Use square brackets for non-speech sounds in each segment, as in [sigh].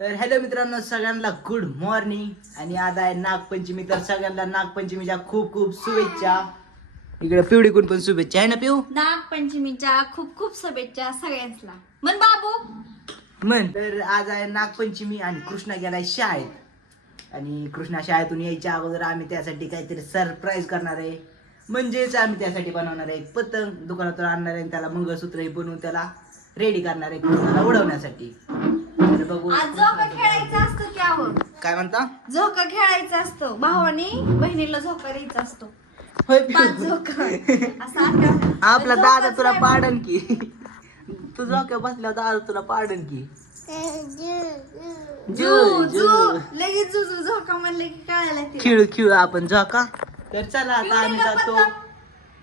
तर हॅलो मित्रांनो सगळ्यांना गुड मॉर्निंग आणि आज आहे नागपंचमी तर सगळ्यांना नागपंचमीच्या खूप खूप शुभेच्छा. इकडे पिवडीकडून पण शुभेच्छा आहे ना पिऊ? नागपंचमीच्या खूप खूप शुभेच्छा सगळ्यांना. मन बाबू. म्हण. तर आज आहे नागपंचमी आणि कृष्णा गेलाय शाळेत. आणि कृष्णा शाळेतून यायच्या अगोदर आम्ही त्यासाठी काहीतरी सरप्राईज करणार आहे. म्हणजेच आम्ही त्यासाठी बनवणार आहे पतंग. दुकानातून आणणार आहे आणि त्याला मंगळसूत्रही बनवून त्याला रेडी करणार आहे कृष्णाला उडवण्यासाठी. आज झोका खेळायचा असतो की आहो काय म्हणता? झोका खेळायचा असतो. भावाने बहिणीला झोका द्यायचा असतो. पाच. झोका. असं. आपला झोकाच दादा तुला पाडन की. तू झोक्या बसल्या दादा तुला पाडन की. जू जू लगेच जू जू झोका म्हणलं की कळायला ते खेळू खेळू आपण झोका. तर चला आता आम्ही जातो.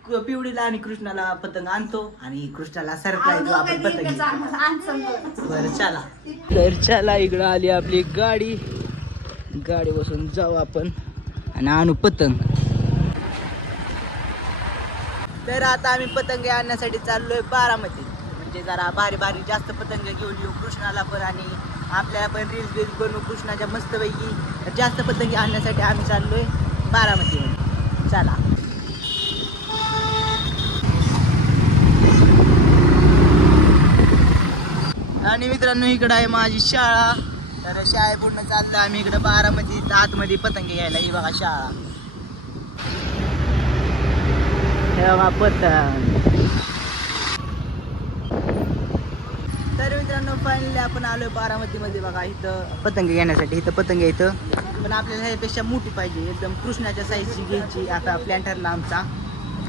क- पिवडीला आणि कृष्णाला पतंग आणतो आणि कृष्णाला सरप्राईज आपण पतंग. बरं चला. तर चला इकडं आली आपली गाडी. गाडी बसून जाऊ आपण आणि आणू पतंग. तर आता आम्ही पतंग आणण्यासाठी चाललोय बारामती. म्हणजे जरा भारी भारी जास्त पतंग घेऊन येऊ कृष्णाला पण आणि आपल्याला पण रील्स बिल्स बनवू कृष्णाच्या मस्तपैकी. तर जास्त पतंगी आणण्यासाठी आम्ही चाललोय बारामतीमध्ये. चला आणि मित्रांनो इकडं आहे माझी शाळा. तर शाळे पूर्ण चाललं आम्ही इकडं बारामती आतमध्ये पतंग घ्यायला. ही बघा शाळा. हे पतंग. तर मित्रांनो फायनली आपण आलोय बारामतीमध्ये. बघा इथं पतंग घेण्यासाठी. इथं पतंग इथं. पण आपल्याला ह्यापेक्षा मोठी पाहिजे. एकदम कृष्णाच्या साईजची घ्यायची. आता प्लॅन ठरला आमचा.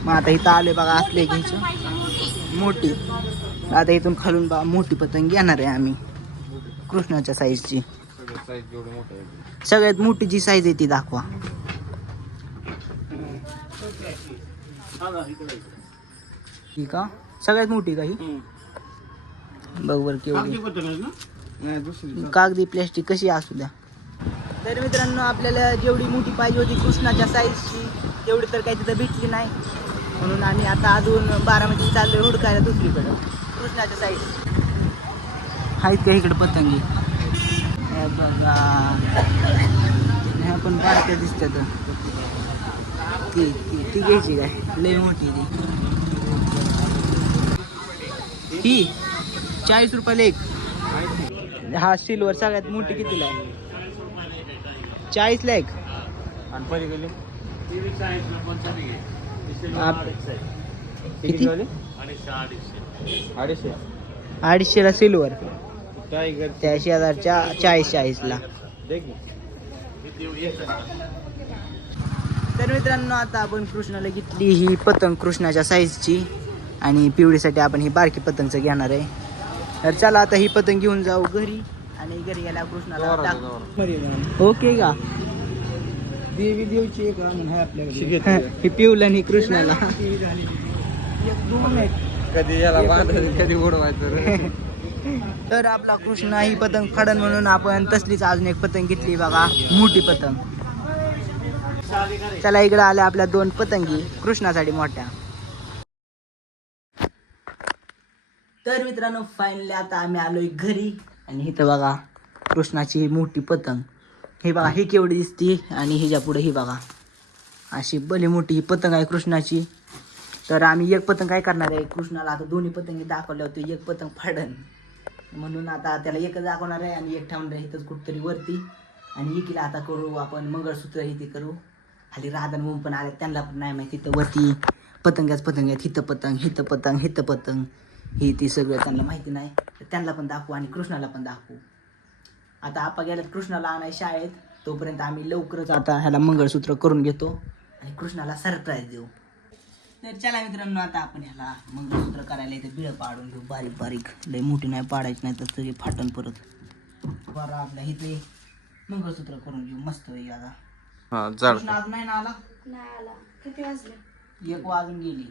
मग आता इथं आलोय बघा असले घ्यायचं. मोठी. आता इथून खालून बा मोठी पतंग घेणार आहे आम्ही. कृष्णाच्या साईजची सगळ्यात मोठी जी साईज आहे ती दाखवा. ही का? सगळ्यात मोठी का ही? बघ बरं केवढी कागदी प्लॅस्टिक कशी असू द्या. तर मित्रांनो आपल्याला जेवढी मोठी पाहिजे होती कृष्णाच्या साईजची तेवढी तर काही तिथं भेटली नाही. म्हणून आम्ही आता अजून बारामती चाललोय हुडकायला दुसरीकडं. कृष्णाच्या साईज आहेत का इकडं पतंगी? हे बघा. ह्या पण बारक्या दिसतात. ती ती ती घ्यायची काय? लय मोठी ती. ही चाळीस रुपयाला एक. हा सिल्वर सगळ्यात मोठी कितीला आहे? चाळीसला एक. आप- किती अडीचशेला सिल्वर. त्याऐंशी हजारच्या चाळीस चाळीसला. तर मित्रांनो आता आपण कृष्णाला घेतली ही पतंग कृष्णाच्या साईजची आणि पिवळीसाठी आपण ही बारकी पतंगचं घेणार आहे. तर चला आता ही पतंग घेऊन जाऊ घरी आणि घरी गेला कृष्णाला टाक- ओके का? देवी देवची एक ही पिवलं आणि कृष्णाला. कधी याला बांधायचं कधी उडवायचं [laughs] तर आपला कृष्ण ही पतंग फाडन म्हणून आपण तसलीच अजून एक पतंग घेतली बघा मोठी पतंग. चला इकडे आल्या आपल्या दोन पतंगी कृष्णासाठी मोठ्या. तर मित्रांनो फायनली आता आम्ही आलोय घरी. आणि इथं बघा कृष्णाची मोठी पतंग. हे बघा ही केवढी दिसती आणि हिच्या पुढे ही बघा. अशी भली मोठी पतंग आहे कृष्णाची. तर आम्ही एक पतंग काय करणार आहे? कृष्णाला आता दोन्ही पतंग दाखवले होते एक पतंग फाडन म्हणून आता त्याला एकच दाखवणार आहे आणि एक ठेवणार आहे इथंच कुठतरी वरती. आणि एकीला आता करू आपण मंगळसूत्र हे ते करू. खाली राधन मोम पण आले त्यांना पण नाही माहिती तिथं वरती. पतंगाच पतंग आहेत. हिथं पतंग हिथं पतंग हिथं पतंग. हे ते सगळं त्यांना माहिती नाही. तर त्यांना पण दाखवू आणि कृष्णाला पण दाखवू. आता आपा गेल्यात कृष्णाला आणाय शाळेत. तोपर्यंत आम्ही लवकरच आता ह्याला मंगळसूत्र करून घेतो. आणि कृष्णाला सरप्राईज देऊ. तर चला मित्रांनो आता आपण ह्याला मंगळसूत्र करायला इथे बिळ पाडून घेऊ. बारीक बारीक. लय मोठी नाही पाडायची नाही तर सगळी फाटन परत. बरं आपल्या इथे मंगळसूत्र करून घेऊ. मस्त होईल आता. हा जाड कृष्ण अजून नाही ना आला? नाही आला. किती वाजले? एक वाजून गेली.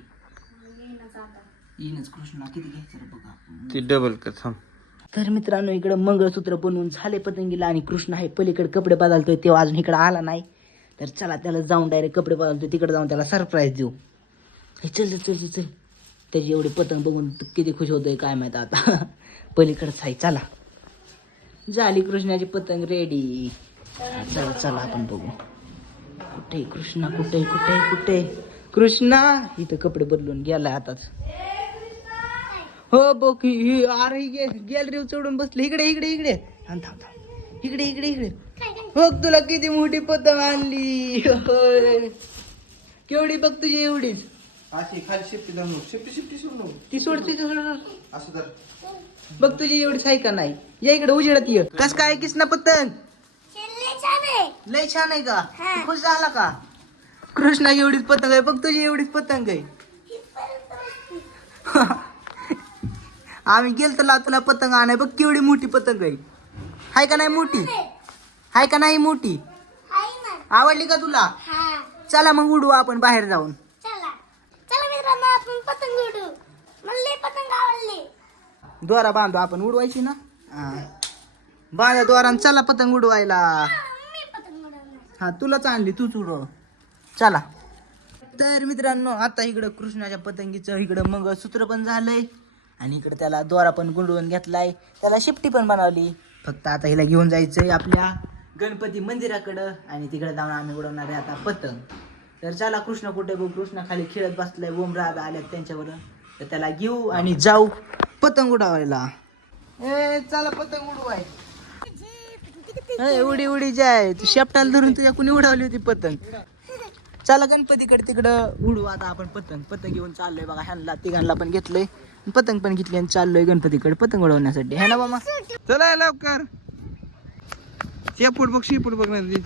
येईनच आता. येईनच कृष्णा. किती घ्यायचं रे बघा. ती डबल कर थांब. तर मित्रांनो इकडं मंगळसूत्र बनवून झाले पतंगीला आणि कृष्ण आहे पलीकडे कपडे बदलतोय. तेव्हा अजून इकडे आला नाही. तर चला त्याला जाऊन डायरेक्ट कपडे बदलतोय. तिकडे जाऊन त्याला सरप्राईज देऊ. चल चल चल चल, त्याची एवढी पतंग बघून किती खुश होतोय काय माहीत आता. पलीकडंच आहे चला. झाली कृष्णाची पतंग रेडी चला चला आपण बघू. कुठे कृष्णा? कुठे कुठे कुठे कृष्णा इथं कपडे बदलून गेला आताच हो बघ ही- ही अरे गॅलरी चढून बसले. इकडे इकडे इकडे. आणि थांब थांब. इकडे इकडे इकडे. बघ तुला किती मोठी पतंग आणली. केवढी बघ तुझी एवढीच. अशी खाली शिफ्टी धरून शिफ्टी शिफ्टी शिफ्ट ती सोडते सोड असं तर बघ तुझी एवढीच आहे का नाही. या इकडे उजेडत ये. कस काय किसना पतंग लय छान आहे. का? तू खुश झाला का? कृष्णा एवढीच पतंग आहे. बघ तुझी एवढीच पतंग आहे. [laughs] आम्ही गेलतो लातूरला पतंग आणाय बघ केवढी मोठी पतंग आहे. हाय का नाही मोठी? हाय. का नाही मोठी? आवडली का तुला? चला मग उडू आपण बाहेर जाऊन चला चला मित्रांनो आपण पतंग उडू मला लय पतंग आवडली दोरा बांधू आपण उडवायची ना? हा. बांधा चला पतंग उडवायला. हा तुलाच आणली तूच उडव. चला. तर मित्रांनो आता इकडं कृष्णाच्या पतंगीचं इकडं मंगळसूत्र पण झालंय आणि इकडं त्याला दोरा पण गुंडवून घेतलाय. त्याला शिफ्टी पण बनवली. फक्त आता हिला घेऊन जायचंय आपल्या गणपती मंदिराकडं आणि तिकडे जाऊन आम्ही उडवणार आहे आता पतंग. तर चला कृष्ण कुठे बघू? कृष्ण खाली खेळत बसलाय ओमराग आल्यात त्यांच्यावर तर त्याला घेऊ आणि जाऊ. पतंग उडवायला. ए चला पतंग उडवाय. ए, उडी उडी जाय. तू शेपटाला धरून तुझ्या कुणी उडवली होती पतंग? चला गणपतीकडे तिकडं उडू आता आपण पतंग. पतंग घेऊन चाललोय बघा ह्यांना तिघांना पण घेतलंय. पतंग पण घेतली आणि चाललोय गणपतीकडे पतंग उडवण्यासाठी. है ना मामा? चला लवकर. शेपूट बघ शेपूट बघ नाही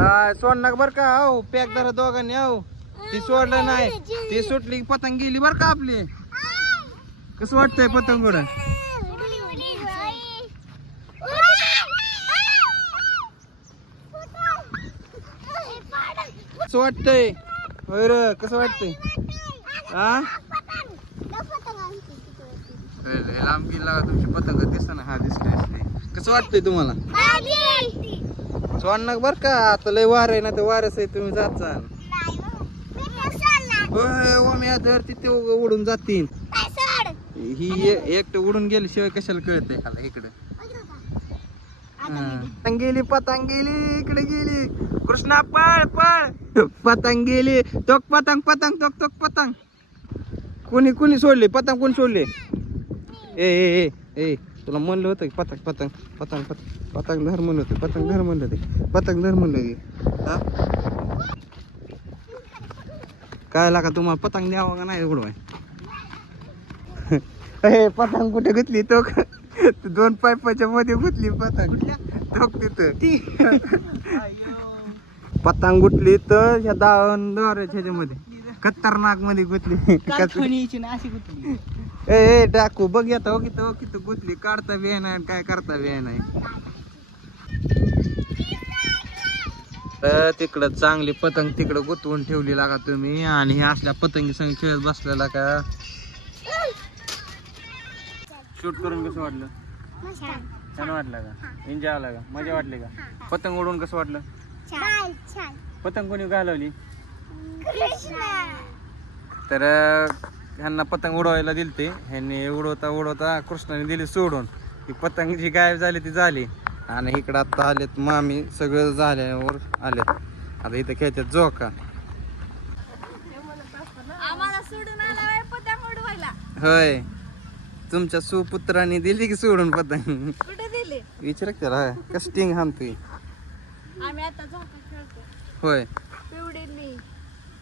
सोडणार बर का? हो पॅक धरा दोघांनी हो ती सोडलं नाही. ती सुटली की पतंग गेली बर का आपली? कसं वाटतंय पतंग गोड कसं वाटतंय? होय र कसं वाटतंय? हा लांब गेला तुमची पतंग दिसत ना हा दिसली दिसले कसं वाटतंय तुम्हाला? सोड बर का आता लय वार आहे ना तर आहे तुम्ही जात जाल. होय ओम्या तर तिथे उडून जातील ही एकटं उडून गेल्याशिवाय कशाला कळतंय ह्याला इकडं? पतंग गेली पतंग गेली इकडे गेली. कृष्णा पळ पळ. पतंग गेली तोक पतंग पतंग तोक तोक पतंग. कोणी कोणी सोडले? पतंग कोणी सोडले? ए ए ए ए. तुला म्हणलं होतं की पतंग पतंग पतंग पतंग पतंग धर म्हणलं होतं पतंग धर म्हणलं होते पतंग धर म्हणलं की. हा? काय लागा तुम्हाला पतंग द्यावा का नाही उडवाय ए [laughs] पतंग कुठे घेतली तो? दोन पायपाच्या मध्ये गुतली पतंग. तिथं. पतंग गुटली तर ह्या दोऱ्याच्या ह्याच्यामध्ये. खतरनाकमध्ये गुतली. अशी कुठली ए ए टाकू बघ येतं किती किती गुतली. काढता बी नाही आणि काय करता बी नाही तिकडं चांगली पतंग तिकडं गुतवून ठेवली लागा तुम्ही. आणि हे असल्या पतंगी संग खेळत बसलेला का शूट करून कसं वाटलं? छान वाटलं का? एन्जॉय आला का? मजा वाटली का? पतंग उडून कसं वाटलं? पतंग कोणी घालवली? तर ह्यांना पतंग उडवायला दिलते. ह्यांनी उडवता उडवता कृष्णाने दिली सोडून. ती पतंग जी गायब झाली ती झाली. आणि इकडं आता आलेत मामी सगळं झाल्यावर आलेत. आता इथं खेळतात उडवायला. होय. तुमच्या सुपुत्राने दिली की सोडून पतंग? दिले? विचार की त्याला कसं टिंग हाणतोय. आम्ही आता झोका खेळतो. होय.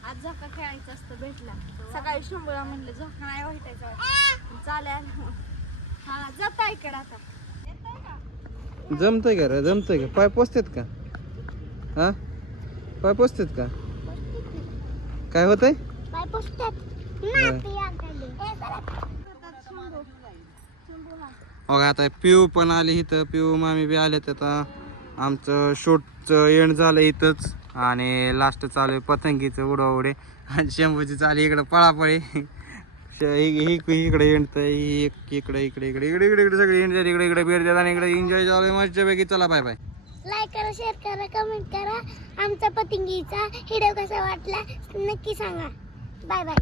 आज झोका खेळायचा असतं भेटला. सकाळी शंभूला म्हणलं झोका नाही वाटायचा चालेल हा जाता इकडे आता. येतोय का जमतंय का रे? जमतंय का? पाय पोचतात का? हा? पाय पोचतात का? काय होतंय? बाय पोस्टर बघा आता पिऊ पण आली इथं. पिऊ मामी बी आले आता. आमचं शूटचं एंड झालं इथंच. आणि लास्ट चालू आहे पतंगीचं उडवाउडे. आणि शंभूची चालू इकडं पळापळी. इकडे एंड एक इकडे इकडे इकडे इकडे इकडे इकडे सगळे एंड इकडे इकडे बेर देतात आणि इकडे एन्जॉय चालू आहे मस्तपैकी. चला बाय बाय लाईक करा शेअर करा कमेंट करा. आमचा पतंगीचा हिडो कसा वाटला नक्की सांगा. Bye bye